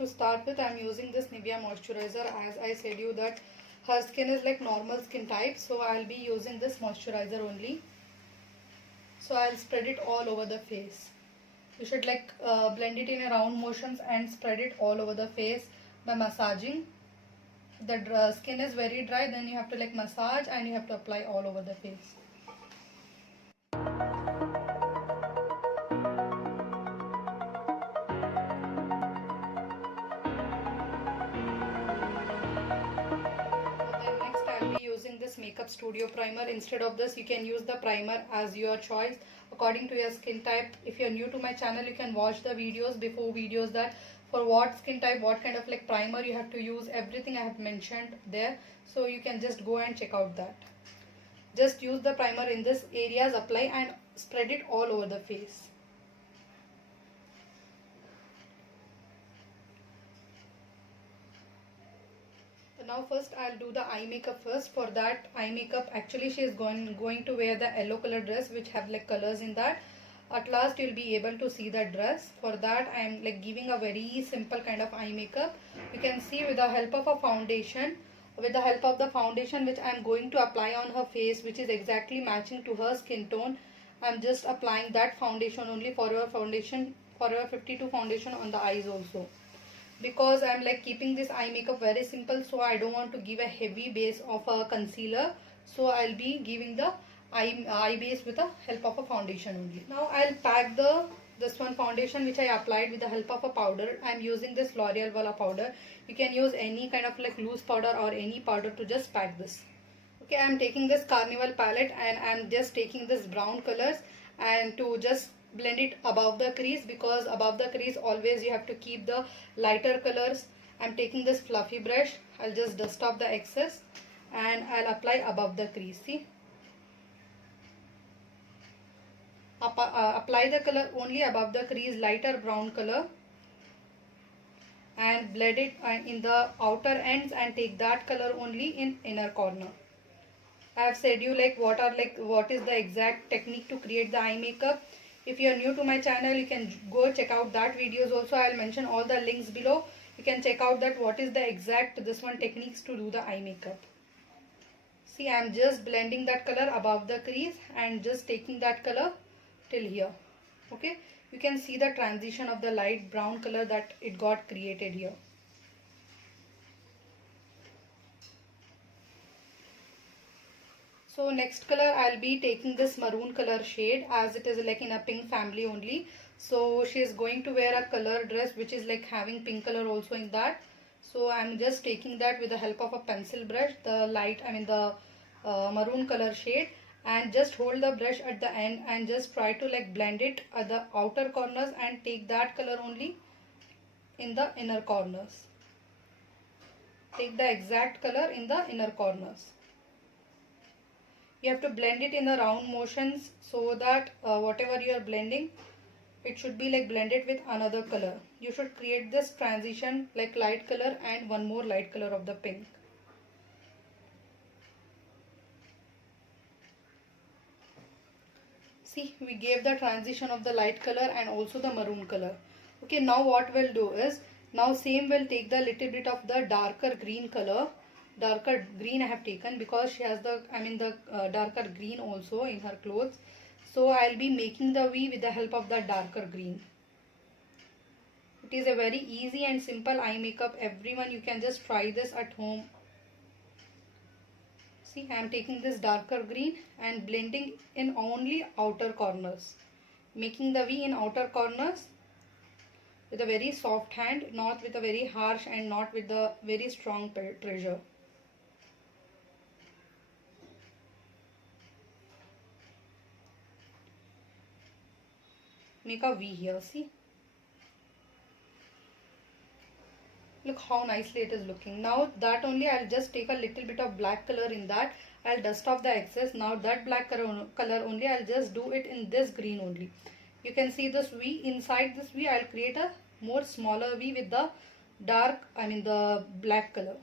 to start with, I'm using this Nivea moisturizer. As I said you that her skin is like normal skin type, so I'll be using this moisturizer only. So I'll spread it all over the face. You should like blend it in a round motions and spread it all over the face by massaging. The skin is very dry, then you have to like massage and you have to apply all over the face. Using this Makeup Studio primer. Instead of this, you can use the primer as your choice according to your skin type. If you're new to my channel, you can watch the videos before videos that for what skin type, what kind of like primer you have to use. Everything I have mentioned there, so you can just go and check out that. Just use the primer in this areas, apply and spread it all over the face. Now first I'll do the eye makeup first. For that eye makeup, actually she is going to wear the yellow color dress which have like colors in that. At last you'll be able to see that dress. For that I am like giving a very simple kind of eye makeup. You can see with the help of a foundation, which I am going to apply on her face, which is exactly matching to her skin tone. I'm just applying that foundation only for her 52 foundation on the eyes also. Because I'm like keeping this eye makeup very simple, so I don't want to give a heavy base of a concealer, so I'll be giving the eye base with the help of a foundation only. Now I'll pack this one foundation which I applied with the help of a powder. I'm using this L'Oreal Wala powder. You can use any kind of like loose powder or any powder to just pack this. Okay, I'm taking this Carnival palette and I'm just taking this brown colors and to just blend it above the crease, because above the crease always you have to keep the lighter colors. I'm taking this fluffy brush. I'll just dust off the excess and I'll apply above the crease. See, apply the color only above the crease, lighter brown color, and blend it in the outer ends and take that color only in inner corner. I have said you like what is the exact technique to create the eye makeup. If you are new to my channel, you can go check out that videos also. I'll mention all the links below. You can check out that what is the exact techniques to do the eye makeup. See, I'm just blending that color above the crease and just taking that color till here. Okay, you can see the transition of the light brown color that it got created here. So next color I'll be taking this maroon color shade, as it is like in a pink family only. So she is going to wear a color dress which is like having pink color also in that. So I'm just taking that with the help of a pencil brush, the maroon color shade, and just hold the brush at the end and just try to like blend it at the outer corners and take that color only in the inner corners. Take the exact color in the inner corners. You have to blend it in the round motions so that whatever you are blending, it should be like blended with another color. You should create this transition like light color and one more light color of the pink. See, we gave the transition of the light color and also the maroon color. Okay, now what we'll do is, now same will take the little bit of the darker green color. Darker green I have taken because she has the darker green also in her clothes. So I'll be making the V with the help of the darker green. It is a very easy and simple eye makeup. Everyone, you can just try this at home. See, I am taking this darker green and blending in only outer corners. Making the V in outer corners with a very soft hand, not with a very harsh and not with the very strong pressure. Make a V here, see. Look how nicely it is looking. Now that only I'll just take a little bit of black color in that. I'll dust off the excess. Now that black color only I'll just do it in this green only. You can see this V. Inside this V I'll create a more smaller V with the the black color.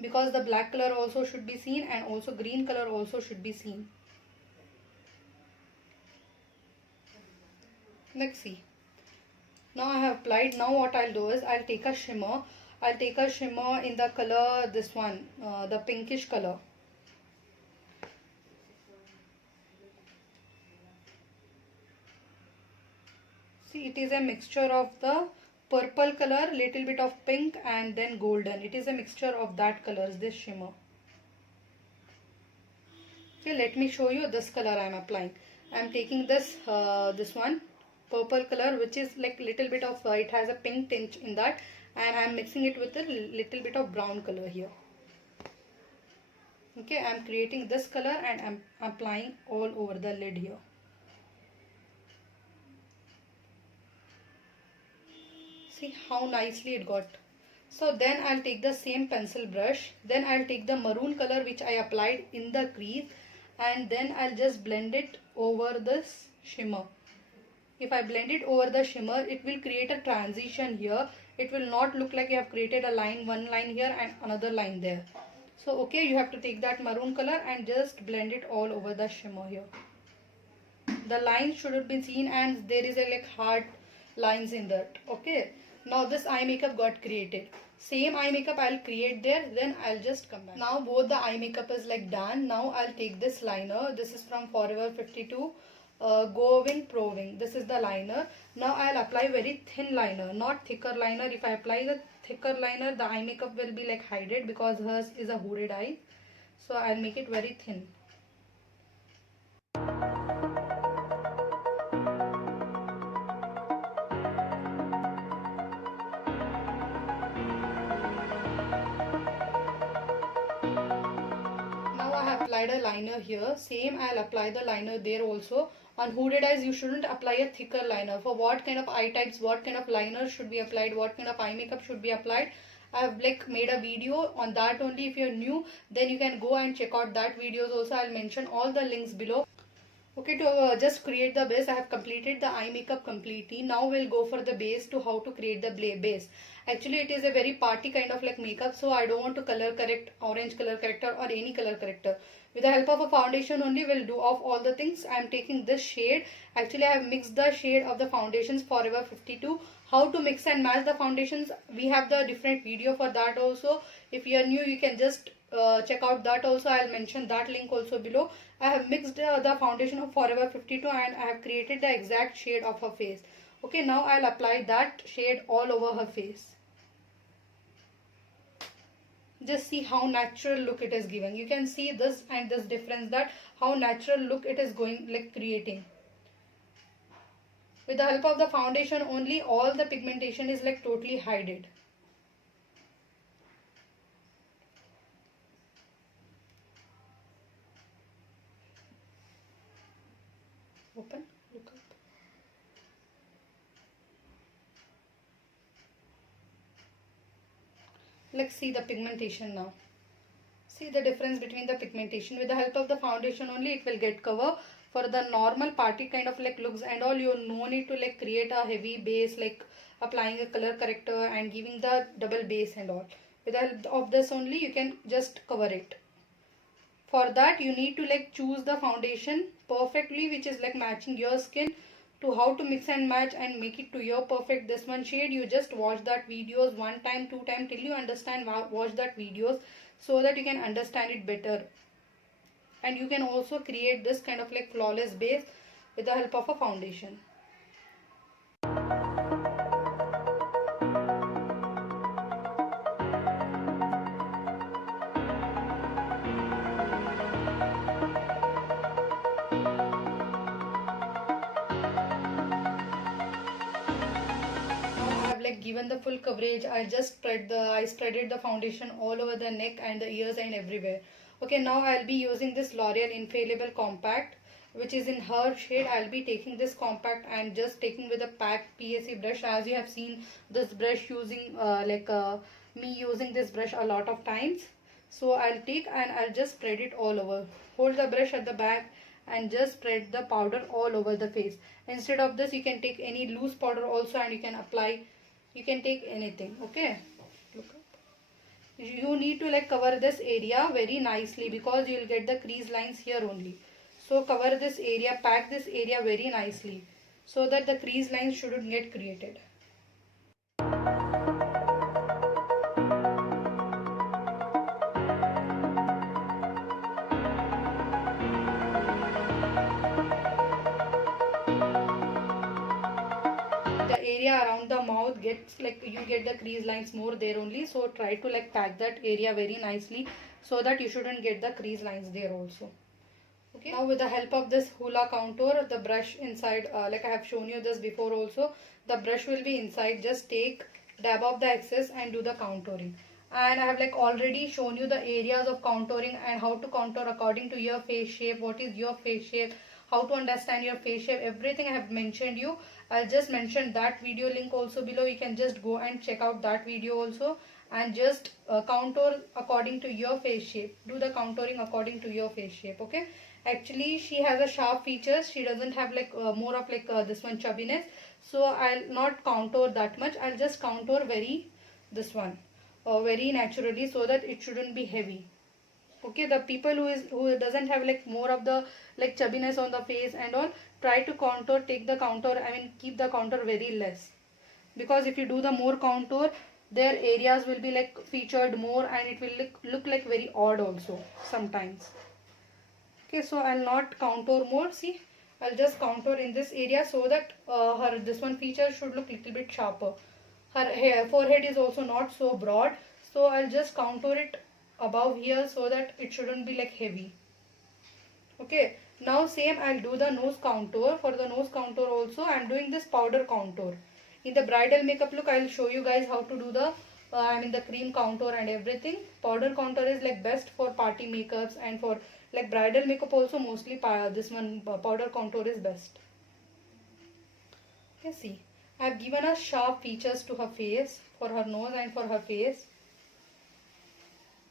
Because the black color also should be seen and also green color also should be seen. Let's see. Now I have applied. Now what I'll do is I'll take a shimmer. I'll take a shimmer in the color, this one, the pinkish color. See, it is a mixture of the purple color, little bit of pink, and then golden. It is a mixture of that colors, this shimmer. Okay, let me show you this color I am applying. I am taking this this one, purple color, which is like little bit of it has a pink tinge in that, and I am mixing it with a little bit of brown color here. Okay, I am creating this color and I am applying all over the lid here. See how nicely it got. So then I'll take the same pencil brush. Then I'll take the maroon color which I applied in the crease, and then I'll just blend it over this shimmer. If I blend it over the shimmer, it will create a transition here. It will not look like you have created a line, one line here and another line there. So okay, you have to take that maroon color and just blend it all over the shimmer here. The lines should be seen, and there is a like hard lines in that. Okay, now this eye makeup got created. Same eye makeup I'll create there, then I'll just come back. Now both the eye makeup is like done. Now I'll take this liner. This is from Forever 52 Go Wing Pro Wing. This is the liner. Now I'll apply very thin liner, not thicker liner. If I apply the thicker liner, the eye makeup will be like hided because hers is a hooded eye. So I'll make it very thin. Applied a liner here. Same, I'll apply the liner there also. On hooded eyes, you shouldn't apply a thicker liner. For what kind of eye types, what kind of liner should be applied, what kind of eye makeup should be applied, I have like made a video on that only. If you're new, then you can go and check out that videos also. I'll mention all the links below. Okay, to just create the base, I have completed the eye makeup completely. Now we'll go for the base, to how to create the base. Actually, it is a very party kind of like makeup, so I don't want to color correct, orange color corrector or any color corrector. With the help of a foundation only, we'll do off all the things. I am taking this shade. Actually, I have mixed the shade of the foundations Forever 52. How to mix and match the foundations, we have the different video for that also. If you are new, you can just check out that also. I'll mention that link also below. I have mixed the foundation of Forever 52 and I have created the exact shade of her face. Okay, now I'll apply that shade all over her face. Just see how natural look it is giving. You can see this and this difference, that how natural look it is going like creating. With the help of the foundation only, all the pigmentation is like totally hidden. Open, look up. Let's see the pigmentation now. See the difference between the pigmentation. With the help of the foundation only, it will get cover. For the normal party kind of like looks and all, you no need to like create a heavy base, like applying a color corrector and giving the double base and all. With the help of this only, you can just cover it. For that, you need to like choose the foundation perfectly, which is like matching your skin, to how to mix and match and make it to your perfect this one shade. You just watch that videos 1 time, 2 time till you understand. Watch that videos so that you can understand it better. And you can also create this kind of like flawless base with the help of a foundation. Given the full coverage, I spreaded the foundation all over the neck and the ears and everywhere. Okay, now I'll be using this L'Oreal Infallible Compact, which is in her shade. I'll be taking this compact and just taking with a packed PAC brush. As you have seen this brush using me using this brush a lot of times. So I'll take and I'll just spread it all over. Hold the brush at the back and just spread the powder all over the face. Instead of this, you can take any loose powder also and you can apply. You can take anything. Okay, look up. You need to like cover this area very nicely because you will get the crease lines here only. So cover this area, pack this area very nicely so that the crease lines shouldn't get created. The area around the mouth gets like, you get the crease lines more there only, so try to like pack that area very nicely so that you shouldn't get the crease lines there also. Okay, now with the help of this Hoola contour, the brush inside, like I have shown you this before also, the brush will be inside. Just take, dab off the excess and do the contouring. And I have like already shown you the areas of contouring and how to contour according to your face shape, what is your face shape, how to understand your face shape, everything I have mentioned you. I'll just mention that video link also below. You can just go and check out that video also, and just contour according to your face shape. Do the contouring according to your face shape. Okay, actually she has a sharp features, she doesn't have like more of like this one chubbiness, so I'll not contour that much. I'll just contour very this one very naturally, so that it shouldn't be heavy. Okay, the people who doesn't have like more of the like chubbiness on the face and all, try to contour, take the contour, I mean keep the contour very less, because if you do the more contour, their areas will be like featured more and it will look like very odd also sometimes. Okay, so I'll not contour more. See, I'll just contour in this area so that her this one feature should look little bit sharper. Her hair forehead is also not so broad, so I'll just contour it above here so that it shouldn't be like heavy. Okay, now same I'll do the nose contour. For the nose contour also I'm doing this powder contour. In the bridal makeup look, I'll show you guys how to do the I mean the cream contour and everything. Powder contour is like best for party makeups, and for like bridal makeup also mostly this one powder contour is best. Okay, see, I've given us sharp features to her face, for her nose and for her face.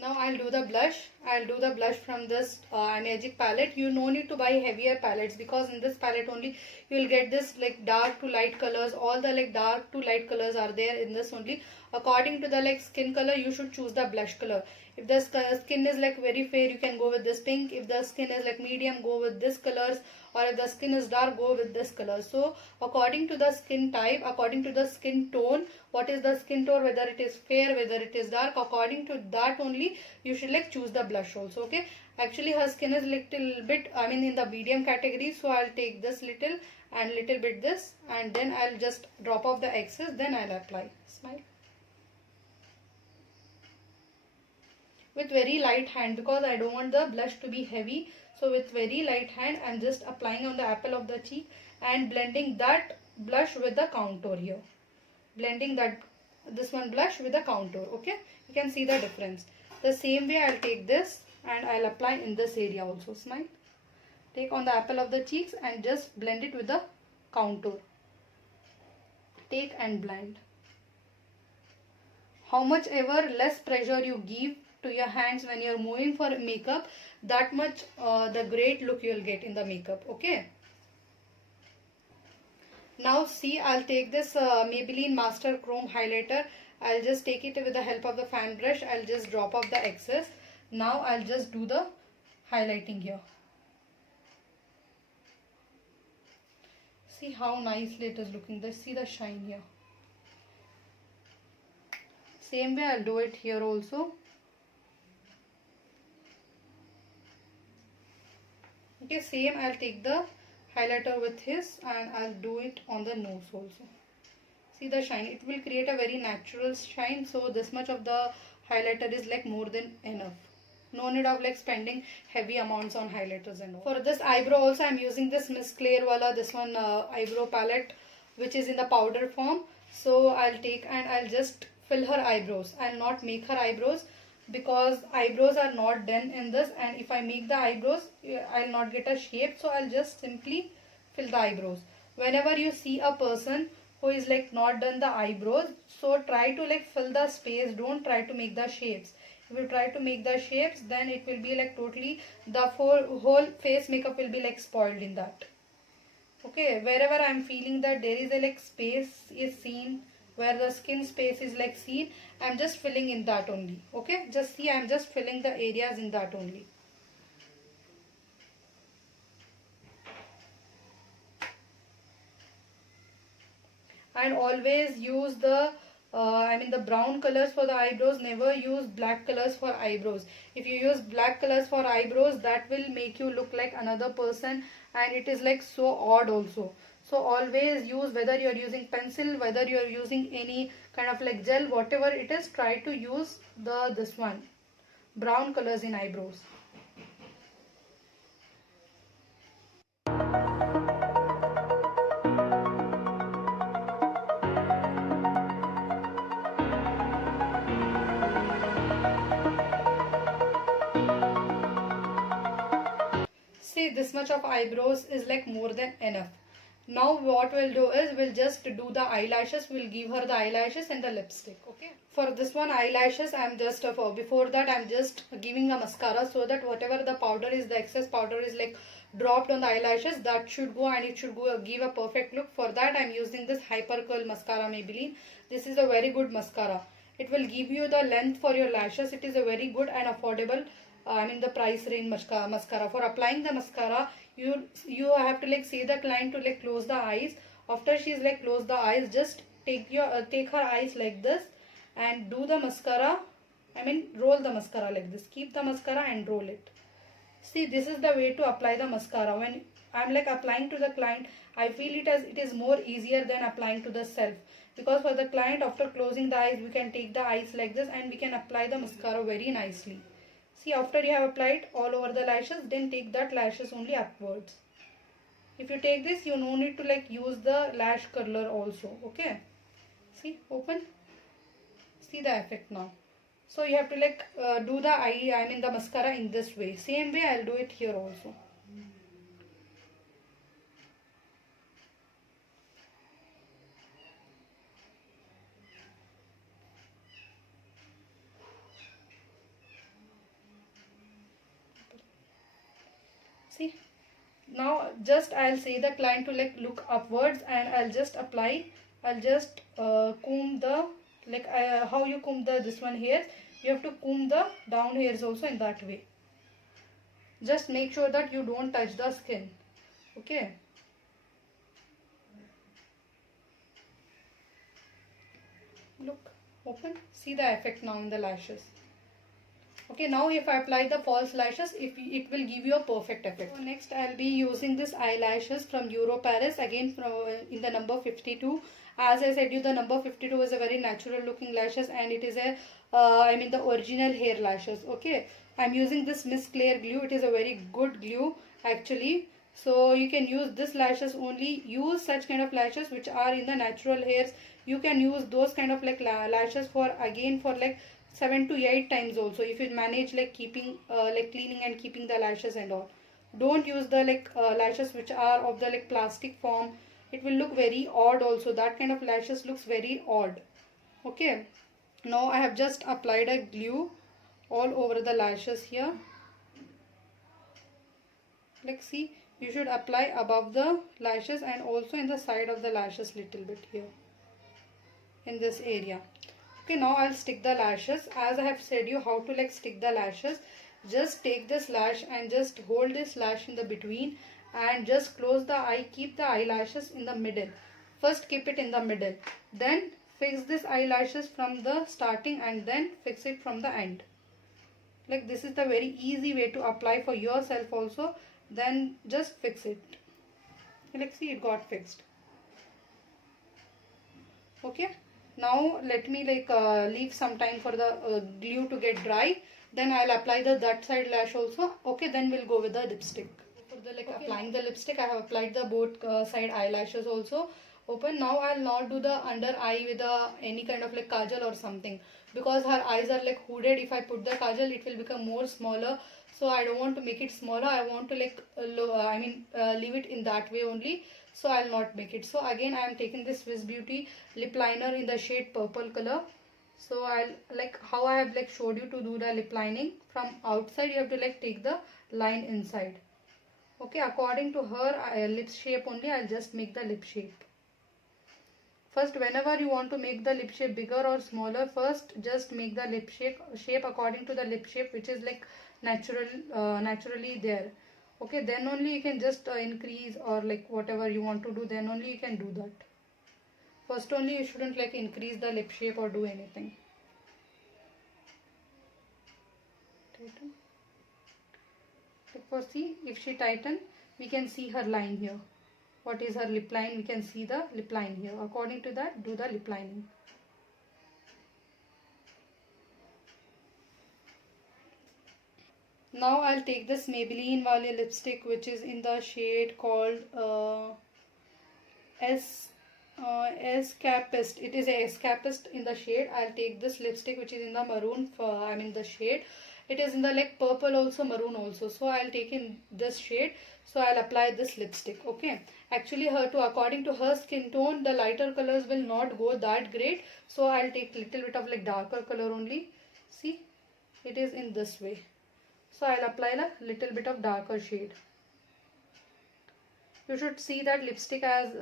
Now I'll do the blush. I'll do the blush from this Magic palette. You no need to buy heavier palettes, because in this palette only you will get this like dark to light colors. All the like dark to light colors are there in this only. According to the like skin color, you should choose the blush color. If the skin is like very fair, you can go with this pink. If the skin is like medium, go with this colors. Or if the skin is dark, go with this color. So according to the skin type, according to the skin tone, what is the skin tone, whether it is fair, whether it is dark, according to that only you should like choose the blush also. Okay, actually her skin is little bit, I mean in the medium category, so I'll take this little and little bit this, and then I'll just drop off the excess, then I'll apply. Smile. With very light hand, because I don't want the blush to be heavy, so with very light hand I'm just applying on the apple of the cheek and blending that blush with the contour here, blending that this one blush with the contour. Okay, you can see the difference. The same way I'll take this and I'll apply in this area also. Smile. Take on the apple of the cheeks and just blend it with the contour. Take and blend. How much ever less pressure you give to your hands when you're moving for makeup, that much the great look you'll get in the makeup. Okay, now see, I'll take this Maybelline Master Chrome highlighter. I'll just take it with the help of the fan brush. I'll just drop off the excess. Now I'll just do the highlighting here. See how nicely it is looking. Let's see the shine here. Same way I'll do it here also. Okay, same I'll take the highlighter with his and I'll do it on the nose also. See the shine, it will create a very natural shine, so this much of the highlighter is like more than enough. No need of like spending heavy amounts on highlighters and all. For this eyebrow also I'm using this Miss Claire wala this one eyebrow palette, which is in the powder form. So I'll take and I'll just fill her eyebrows. I'll not make her eyebrows, because eyebrows are not done in this, and if I make the eyebrows I'll not get a shape, so I'll just simply fill the eyebrows. Whenever you see a person who is like not done the eyebrows, so try to like fill the space, don't try to make the shapes. If you try to make the shapes, then it will be like totally the whole face makeup will be like spoiled in that. Okay, wherever I'm feeling that there is a like space is seen, where the skin space is like seen, I'm just filling in that only. Okay, just see, I'm just filling the areas in that only. And always use the I mean the brown colors for the eyebrows. Never use black colors for eyebrows. If you use black colors for eyebrows, that will make you look like another person, and it is like so odd also. So always use, whether you are using pencil, whether you are using any kind of like gel, whatever it is, try to use this one, brown colors in eyebrows. See, this much of eyebrows is like more than enough. Now what we'll do is we'll just do the eyelashes. We'll give her the eyelashes and the lipstick. Okay. For this one eyelashes, I'm just before that I'm just giving a mascara, so that whatever the powder is, the excess powder is like dropped on the eyelashes, that should go, and it should go give a perfect look. For that I'm using this Hyper Curl mascara, Maybelline. This is a very good mascara. It will give you the length for your lashes. It is a very good and affordable, I mean the price range mascara. For applying the mascara, you have to like say the client to like close the eyes. After she's like close the eyes, just take her eyes like this and do the mascara. I mean roll the mascara like this. Keep the mascara and roll it. See, this is the way to apply the mascara. When I'm like applying to the client, I feel it is more easier than applying to the self, because for the client, after closing the eyes, we can take the eyes like this and we can apply the mascara very nicely. See, after you have applied all over the lashes, then take that lashes only upwards. If you take this, you no need to like use the lash curler also. Okay. See, open. See the effect now. So you have to like do the I mean the mascara in this way. Same way I'll do it here also. See, now just I'll say the client to like look upwards, and I'll just apply. I'll just comb the like how you comb the this one hairs. You have to comb the down hairs also in that way. Just make sure that you don't touch the skin. Okay. Look, open. See the effect now in the lashes. Okay, now if I apply the false lashes, it will give you a perfect effect. So next I'll be using this eyelashes from Euro Paris, again from in the number 52. As I said you, the number 52 is a very natural looking lashes, and it is a I mean the original hair lashes. Okay, I'm using this Miss Claire glue. It is a very good glue actually. So you can use this lashes only. Use such kind of lashes which are in the natural hairs. You can use those kind of like lashes for again for like 7 to 8 times also, if you manage like keeping like cleaning and keeping the lashes and all. Don't use the like lashes which are of the like plastic form. It will look very odd also. That kind of lashes looks very odd. Okay, now I have just applied a glue all over the lashes here. Like see, you should apply above the lashes and also in the side of the lashes little bit here in this area. Okay, now I'll stick the lashes. As I have said you how to like stick the lashes, just take this lash and just hold this lash in the between and just close the eye. Keep the eyelashes in the middle. First keep it in the middle, then fix this eyelashes from the starting and then fix it from the end. Like this is the very easy way to apply for yourself also. Then just fix it. Like see, it got fixed. Okay, now let me like leave some time for the glue to get dry. Then I'll apply the that side lash also. Okay, then we'll go with the lipstick. For the like applying the lipstick, I have applied the both side eyelashes also. Open. Now I'll not do the under eye with any kind of like kajal or something, because her eyes are like hooded. If I put the kajal, it will become more smaller. So I don't want to make it smaller. I want to like leave it in that way only. So I'll not make it. So again I am taking this Swiss Beauty lip liner in the shade purple color. So I'll like how I have like showed you to do the lip lining. From outside you have to like take the line inside. Okay, according to her lip shape only, I'll just make the lip shape. First, whenever you want to make the lip shape bigger or smaller, first just make the lip shape according to the lip shape which is like naturally there. Okay, then only you can just increase or like whatever you want to do, then only you can do that. First only you shouldn't like increase the lip shape or do anything. Tighten. For see, if she tighten, we can see her line here. What is her lip line? We can see the lip line here. According to that, do the lip lining. Now I'll take this Maybelline Wale lipstick, which is in the shade called Escapist. It is a Escapist in the shade. I'll take this lipstick, which is in the maroon. The shade. It is in the like purple also, maroon also. So I'll take in this shade. So I'll apply this lipstick. Okay. Actually, according to her skin tone, the lighter colors will not go that great. So I'll take little bit of like darker color only. See, it is in this way. So I'll apply a little bit of darker shade. You should see that lipstick as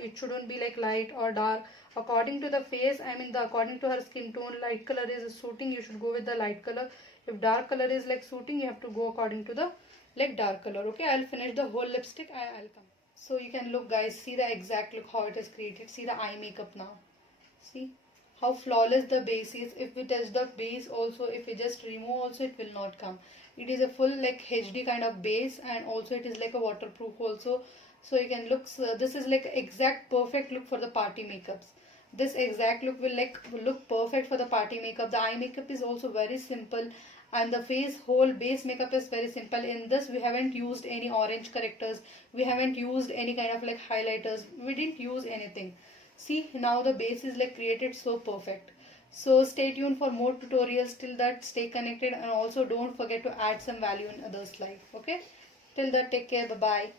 it shouldn't be like light or dark. According to the face, according to her skin tone, light color is suiting, you should go with the light color. If dark color is like suiting, you have to go according to the like dark color. Okay, I'll finish the whole lipstick. I'll come. So you can look, guys, see the exact look how it is created. See the eye makeup now. See how flawless the base is. If we touch the base also, if we just remove also, it will not come. It is a full like HD kind of base, and also it is like a waterproof also. So you can look, this is like exact perfect look for the party makeups. This exact look will like look perfect for the party makeup. The eye makeup is also very simple, and the face whole base makeup is very simple. In this we haven't used any orange correctors, we haven't used any kind of like highlighters, we didn't use anything. See, now the base is like created so perfect. So stay tuned for more tutorials. Till that, stay connected, and also don't forget to add some value in others' life. Okay, till that, take care. Bye bye.